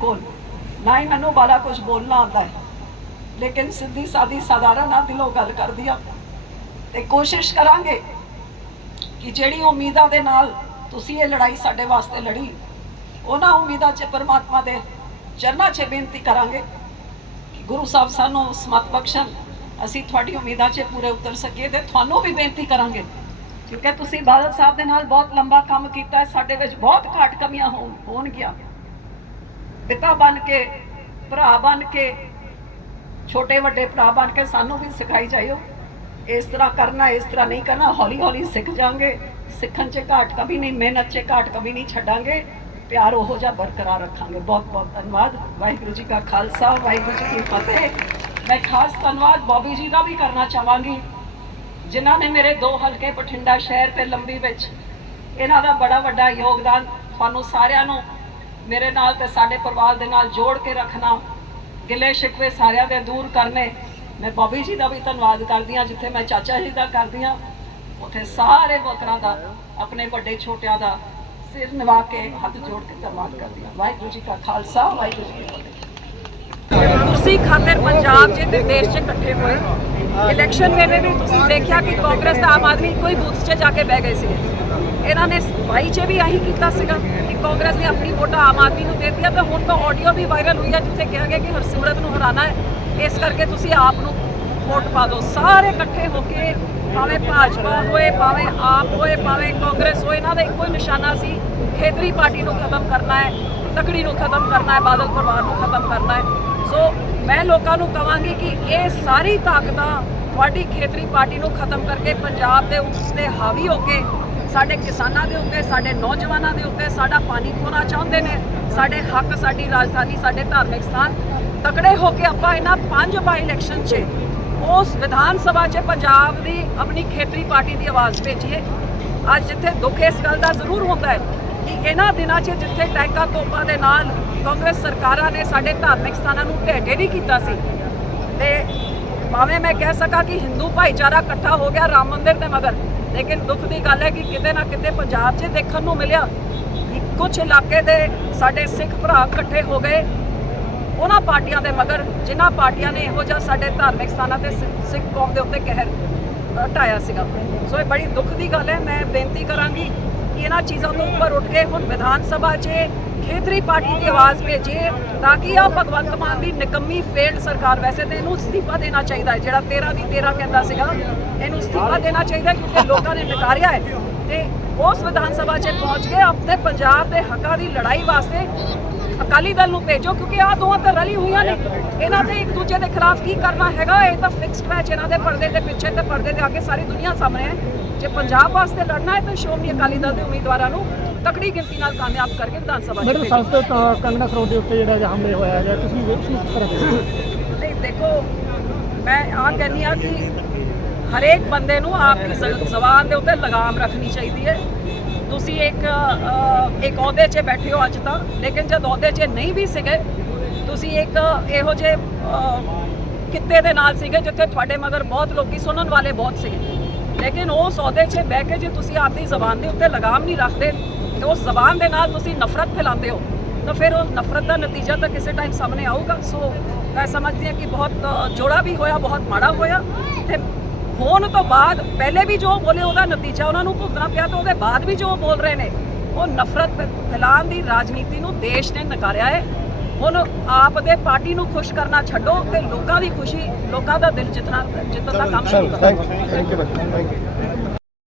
ਕੋਲ। ਨਾ ਹੀ ਮੈਨੂੰ ਬਾਲਾ ਕੁਝ ਬੋਲਣਾ ਆਉਂਦਾ ਹੈ। ਲੇਕਿਨ ਸਿੱਧੀ ਸਾਦੀ ਸਾਧਾਰਨ ਆ ਦਿਲੋਂ ਗੱਲ ਕਰਦੀ ਆ ਤੇ ਕੋਸ਼ਿਸ਼ ਕਰਾਂਗੇ ਕਿ ਜਿਹੜੀ ਉਮੀਦਾਂ ਦੇ ਨਾਲ ਤੁਸੀਂ ਇਹ ਲੜਾਈ ਸਾਡੇ ਵਾਸਤੇ ਲੜੀ, ਉਹਨਾਂ ਉਮੀਦਾਂ 'ਚ ਪਰਮਾਤਮਾ ਦੇ ਚਰਨਾਂ 'ਚ ਬੇਨਤੀ ਕਰਾਂਗੇ ਕਿ ਗੁਰੂ ਸਾਹਿਬ ਸਾਨੂੰ ਸਮਤ ਬਖਸ਼ਣ। ਅਸੀਂ ਤੁਹਾਡੀ ਉਮੀਦਾਂ 'ਚ ਪੂਰੇ ਉਤਰ ਸਕੀਏ ਤੇ ਤੁਹਾਨੂੰ ਵੀ ਬੇਨਤੀ ਕਰਾਂਗੇ ਕਿਉਂਕਿ ਤੁਸੀਂ ਬਾਦਲ ਸਾਹਿਬ ਦੇ ਨਾਲ ਬਹੁਤ ਲੰਬਾ ਕੰਮ ਕੀਤਾ ਹੈ। ਸਾਡੇ ਵਿੱਚ ਬਹੁਤ ਘਾਟ ਕਮੀਆਂ ਹੋਣ ਹੋਣਗੀਆਂ। ਪਿਤਾ ਬਣ ਕੇ, ਭਰਾ ਬਣ ਕੇ, ਛੋਟੇ ਵੱਡੇ ਭਰਾ ਬਣ ਕੇ ਸਾਨੂੰ ਵੀ ਸਿਖਾਈ ਜਾਇਓ। ਇਸ ਤਰ੍ਹਾਂ ਕਰਨਾ, ਇਸ ਤਰ੍ਹਾਂ ਨਹੀਂ ਕਰਨਾ ਹੌਲੀ ਹੌਲੀ ਸਿੱਖ ਜਾਾਂਗੇ ਸਿੱਖਣ 'ਚ ਘਾਟ ਕभी ਨਹੀਂ, ਮਿਹਨਤ 'ਚ ਘਾਟ ਕभी ਨਹੀਂ ਛੱਡਾਂਗੇ। ਪਿਆਰ ਉਹੋ ਜਿਹਾ ਬਰਕਰਾਰ ਰੱਖਾਂਗੇ। ਬਹੁਤ ਬਹੁਤ ਧੰਨਵਾਦ। ਵਾਹਿਗੁਰੂ ਜੀ ਕਾ ਖਾਲਸਾ, ਵਾਹਿਗੁਰੂ ਜੀ ਕੀ ਫਤਿਹ। ਮੈਂ ਖਾਸ ਧੰਨਵਾਦ ਬੋਬੀ ਜੀ ਦਾ ਵੀ ਕਰਨਾ ਚਾਹਾਂਗੀ, ਜਿਨ੍ਹਾਂ ਨੇ ਮੇਰੇ ਦੋ ਹਲਕੇ ਬਠਿੰਡਾ ਸ਼ਹਿਰ ਤੇ ਲੰਬੀ ਵਿੱਚ ਇਹਨਾਂ ਦਾ ਬੜਾ ਵੱਡਾ ਯੋਗਦਾਨ ਤੁਹਾਨੂੰ ਸਾਰਿਆਂ ਨੂੰ ਮੇਰੇ ਨਾਲ ਤੇ ਸਾਡੇ ਪਰਿਵਾਰ ਦੇ ਨਾਲ ਜੋੜ ਕੇ ਰੱਖਣਾ, ਗਿਲੇ ਸ਼ਿਕਵੇ ਸਾਰਿਆਂ ਦੇ ਦੂਰ ਕਰਨੇ, ਮੈਂ ਬੋਬੀ ਜੀ ਦਾ ਵੀ ਧੰਨਵਾਦ ਕਰਦੀ ਹਾਂ, ਜਿੱਥੇ ਮੈਂ ਚਾਚਾ ਜੀ ਦਾ ਕਰਦੀ ਹਾਂ, ਉੱਥੇ ਸਾਰੇ ਵੋਟਰਾਂ ਦਾ, ਆਪਣੇ ਵੱਡੇ ਛੋਟਿਆਂ ਦਾ ਸਿਰ ਨਿਵਾ ਕੇ ਹੱਥ ਜੋੜ ਕੇ ਧੰਨਵਾਦ ਕਰਦੀ ਹਾਂ। ਵਾਹਿਗੁਰੂ ਜੀ ਕਾ ਖਾਲਸਾ, ਵਾਹਿਗੁਰੂ ਜੀ ਕੀ ਫਤਿਹ। ਕੁਰਸੀ ਖਾਤਰ ਪੰਜਾਬ 'ਚ ਤੇ ਦੇਸ਼ 'ਚ ਇਕੱਠੇ ਹੋਏ। ਇਲੈਕਸ਼ਨ ਵੇਲੇ ਵੀ ਤੁਸੀਂ ਦੇਖਿਆ ਕਿ ਕਾਂਗਰਸ ਤੇ ਆਮ ਆਦਮੀ ਕੋਈ ਬੂਥ 'ਚ ਜਾ ਕੇ ਬਹਿ ਗਏ ਸੀ ਇਹਨਾਂ ਨੇ 22 'ਚ ਵੀ ਆਹੀ ਕੀਤਾ ਸੀਗਾ ਕਿ ਕਾਂਗਰਸ ਨੇ ਆਪਣੀ ਵੋਟਾਂ ਆਮ ਆਦਮੀ ਨੂੰ ਦੇ ਦਿੱਤੀਆਂ ਤੇ ਹੁਣ ਤਾਂ ਆਡੀਓ ਵੀ ਵਾਇਰਲ ਹੋਈ ਹੈ ਜਿੱਥੇ ਕਿਹਾ ਗਿਆ ਕਿ ਹਰਸਿਮਰਤ ਨੂੰ ਹਰਾਣਾ ਹੈ। ਇਸ ਕਰਕੇ ਤੁਸੀਂ ਆਪ ਨੂੰ ਵੋਟ ਪਾ ਦਿਓ। ਸਾਰੇ ਇਕੱਠੇ ਹੋ ਕੇ ਭਾਵੇਂ ਭਾਜਪਾ ਹੋਏ, ਭਾਵੇਂ ਆਪ ਹੋਏ, ਭਾਵੇਂ ਕਾਂਗਰਸ ਹੋਏ, ਇਹਨਾਂ ਦਾ ਇੱਕੋ ਹੀ ਨਿਸ਼ਾਨਾ ਸੀ, ਖੇਤਰੀ ਪਾਰਟੀ ਨੂੰ ਖਤਮ ਕਰਨਾ ਹੈ, ਤਕੜੀ ਨੂੰ ਖਤਮ ਕਰਨਾ ਹੈ, ਬਾਦਲ ਪਰਿਵਾਰ ਨੂੰ ਖਤਮ ਕਰਨਾ ਹੈ। ਸੋ ਮੈਂ ਲੋਕਾਂ ਨੂੰ ਕਹਾਂਗੀ ਕਿ ਇਹ ਸਾਰੀ ਤਾਕਤਾਂ ਤੁਹਾਡੀ ਖੇਤਰੀ ਪਾਰਟੀ ਨੂੰ ਖਤਮ ਕਰਕੇ ਪੰਜਾਬ ਦੇ ਉੱਤੇ ਹਾਵੀ ਹੋ ਕੇ ਸਾਡੇ ਕਿਸਾਨਾਂ ਦੇ ਉੱਤੇ, ਸਾਡੇ ਨੌਜਵਾਨਾਂ ਦੇ ਉੱਤੇ ਸਾਡਾ ਪਾਣੀ ਖੋਣਾ ਚਾਹੁੰਦੇ ਨੇ। ਸਾਡੇ ਹੱਕ, ਸਾਡੀ ਰਾਜਧਾਨੀ, ਸਾਡੇ ਧਾਰਮਿਕ ਸਥਾਨ ਤਕੜੇ ਹੋ ਕੇ ਆਪਾਂ ਇਹਨਾਂ ਪੰਜ ਬਾਈ ਇਲੈਕਸ਼ਨ 'ਚ ਉਸ ਵਿਧਾਨ ਸਭਾ 'ਚ ਪੰਜਾਬ ਦੀ ਆਪਣੀ ਖੇਤਰੀ ਪਾਰਟੀ ਦੀ ਆਵਾਜ਼ ਭੇਜੀਏ। ਅੱਜ ਜਿੱਥੇ ਦੁੱਖ ਇਸ ਗੱਲ ਦਾ ਜ਼ਰੂਰ ਹੁੰਦਾ ਹੈ ਕਿ ਇਹਨਾਂ ਦਿਨਾਂ 'ਚ ਜਿੱਥੇ ਟੈਂਕਾਂ ਤੋਪਾਂ ਦੇ ਨਾਲ ਕਾਂਗਰਸ ਸਰਕਾਰਾਂ ਨੇ ਸਾਡੇ ਧਾਰਮਿਕ ਸਥਾਨਾਂ ਨੂੰ ਢੇਡੇ ਨਹੀਂ ਕੀਤਾ ਸੀ, ਤੇ ਭਾਵੇਂ ਮੈਂ ਕਹਿ ਸਕਾਂ ਕਿ ਹਿੰਦੂ ਭਾਈਚਾਰਾ ਇਕੱਠਾ ਹੋ ਗਿਆ ਰਾਮ ਮੰਦਿਰ ਦੇ ਮਗਰ, ਲੇਕਿਨ ਦੁੱਖ ਦੀ ਗੱਲ ਹੈ ਕਿ ਕਿਤੇ ਨਾ ਕਿਤੇ ਪੰਜਾਬ 'ਚ ਦੇਖਣ ਨੂੰ ਮਿਲਿਆ ਕਿ ਕੁਝ ਇਲਾਕੇ ਦੇ ਸਾਡੇ ਸਿੱਖ ਭਰਾ ਇਕੱਠੇ ਹੋ ਗਏ। ਉਹਨਾਂ ਪਾਰਟੀਆਂ ਦੇ ਮਗਰ, ਜਿਨ੍ਹਾਂ ਪਾਰਟੀਆਂ ਨੇ ਇਹੋ ਜਿਹਾ ਸਾਡੇ ਧਾਰਮਿਕ ਸਥਾਨਾਂ ਤੇ ਸਿ- ਸਿੱਖ ਕੌਮ ਦੇ ਉੱਤੇ ਕਹਿਰ ਹਟਾਇਆ ਸੀਗਾ। ਸੋ ਇਹ ਬੜੀ ਦੁੱਖ ਦੀ ਗੱਲ ਹੈ। ਮੈਂ ਬੇਨਤੀ ਕਰਾਂਗੀ ਕਿ ਇਹਨਾਂ ਚੀਜ਼ਾਂ ਤੋਂ ਉੱਪਰ ਉੱਠ ਕੇ ਹੁਣ ਵਿਧਾਨ ਸਭਾ 'ਚ ਖੇਤਰੀ ਪਾਰਟੀ ਦੀ ਆਵਾਜ਼ ਭੇਜੀਏ ਤਾਂ ਕਿ ਆ ਭਗਵੰਤ ਮਾਨ ਦੀ ਨਿਕੰਮੀ ਫੇਲਡ ਸਰਕਾਰ ਵੈਸੇ ਤੇ ਇਹਨੂੰ ਅਸਤੀਫਾ ਦੇਣਾ ਚਾਹੀਦਾ ਹੈ, ਜਿਹੜਾ 13 ਦੀ 13 ਕਹਿੰਦਾ ਸੀਗਾ, ਇਹਨੂੰ ਅਸਤੀਫਾ ਦੇਣਾ ਚਾਹੀਦਾ ਕਿਉਂਕਿ ਲੋਕਾਂ ਨੇ ਨਕਾਰਿਆ ਹੈ। ਤੇ ਉਸ ਵਿਧਾਨ ਸਭਾ 'ਚ ਪਹੁੰਚ ਕੇ ਆਪਣੇ ਪੰਜਾਬ ਦੇ ਹੱਕਾਂ ਦੀ ਲੜਾਈ ਵਾਸਤੇ ਅਕਾਲੀ ਦਲ ਨੂੰ ਭੇਜੋ, ਕਿਉਂਕਿ ਆ ਦੋਵਾਂ ਤਾਂ ਰਲੀ ਹੋਈਆਂ ਨੇ। ਇਹਨਾਂ ਤੇ ਇੱਕ ਦੂਜੇ ਦੇ ਖਿਲਾਫ ਕੀ ਕਰਨਾ ਹੈਗਾ, ਇਹ ਤਾਂ ਫਿਕਸਡ ਮੈਚ ਇਹਨਾਂ ਦੇ ਪਰਦੇ ਦੇ ਪਿੱਛੇ ਤੇ ਪਰਦੇ ਦੇ ਅੱਗੇ ਸਾਰੀ ਦੁਨੀਆ ਸਾਹਮਣੇ ਹੈ। ਜੇ ਪੰਜਾਬ ਵਾਸਤੇ ਲੜਨਾ ਹੈ ਤਾਂ ਸ਼੍ਰੋਮਣੀ ਅਕਾਲੀ ਦਲ ਦੇ ਉਮੀਦਵਾਰਾਂ ਨੂੰ ਤਕੜੀ ਗਿਣਤੀ ਨਾਲ ਕਾਮਯਾਬ ਕਰਕੇ ਵਿਧਾਨ ਸਭਾ 'ਚ ਮੈਡਮ ਭੇਜੋ। ਸੰਸਦ ਅ, ਕੰਗਨਾ ਸਰੋਤ ਦੇ ਉੱਤੇ ਜਿਹੜਾ ਹਮਲੇ ਹੋਇਆ ਹੈ ਤੁਸੀਂ ਕਿਸ ਤਰ੍ਹਾਂ ਦੇਖਦੇ? ਨਹੀਂ ਦੇਖੋ ਮੈਂ ਆ ਕਹਿੰਦੀ ਆ ਕਿ ਹਰੇਕ ਬੰਦੇ ਨੂੰ ਆਪਣੀ ਜ਼- ਜ਼ਬਾਨ ਦੇ ਉੱਤੇ ਲਗਾਮ ਰੱਖਣੀ ਚਾਹੀਦੀ ਹੈ ਤੁਸੀਂ ਇੱਕ ਇੱਕ ਅਹੁਦੇ 'ਚ ਬੈਠੇ ਹੋ ਅੱਜ ਤਾਂ ਲੇਕਿਨ ਜਦ ਅਹੁਦੇ 'ਚ ਨਹੀਂ ਵੀ ਸੀਗੇ ਤੁਸੀਂ ਇੱਕ ਇਹੋ ਜਿਹੇ ਕਿੱਤੇ ਦੇ ਨਾਲ ਸੀਗੇ ਜਿੱਥੇ ਤੁਹਾਡੇ ਮਗਰ ਬਹੁਤ ਲੋਕੀ ਸੁਣਨ ਵਾਲੇ ਬਹੁਤ ਸੀਗੇ ਲੇਕਿਨ ਉਸ ਅਹੁਦੇ 'ਚ ਬਹਿ ਕੇ ਜੇ ਤੁਸੀਂ ਆਪਣੀ ਜ਼ਬਾਨ ਦੇ ਉੱਤੇ ਲਗਾਮ ਨਹੀਂ ਰੱਖਦੇ ਤੇ ਉਸ ਜ਼ਬਾਨ ਦੇ ਨਾਲ ਤੁਸੀਂ ਨਫ਼ਰਤ ਫੈਲਾਉਂਦੇ ਹੋ, ਤਾਂ ਫਿਰ ਉਹ ਨਫ਼ਰਤ ਦਾ ਨਤੀਜਾ ਤਾਂ ਕਿਸੇ ਟਾਈਮ ਸਾਹਮਣੇ ਆਊਗਾ। ਸੋ ਮੈਂ ਸਮਝਦੀ ਹਾਂ ਕਿ ਬਹੁਤ ਜੋੜਾ ਵੀ ਹੋਇਆ, ਬਹੁਤ ਮਾੜਾ ਹੋਇਆ ਤੇ ਹੋਣ ਤੋਂ ਬਾਅਦ ਪਹਿਲੇ ਵੀ ਜੋ ਬੋਲੇ ਉਹਦਾ ਨਤੀਜਾ ਉਹਨਾਂ ਨੂੰ ਭੁਗਤਣਾ ਪਿਆ ਤੇ ਉਹਦੇ ਬਾਅਦ ਵੀ ਜੋ ਬੋਲ ਰਹੇ ਨੇ, ਉਹ ਨਫ਼ਰਤ ਫੈਲਾਉਣ ਦੀ ਰਾਜਨੀਤੀ ਨੂੰ ਦੇਸ਼ ਨੇ ਨਕਾਰਿਆ ਹੈ। ਹੁਣ ਆਪ ਦੇ ਪਾਰਟੀ ਨੂੰ ਖੁਸ਼ ਕਰਨਾ ਛੱਡੋ ਤੇ ਲੋਕਾਂ ਦੀ ਖੁਸ਼ੀ ਲੋਕਾਂ ਦਾ ਦਿਲ ਜਿੱਤਣਾ ਜਿੱਤਣ ਦਾ ਕੰਮ ਸ਼ੁਰੂ ਕਰੋ। Thank you thank you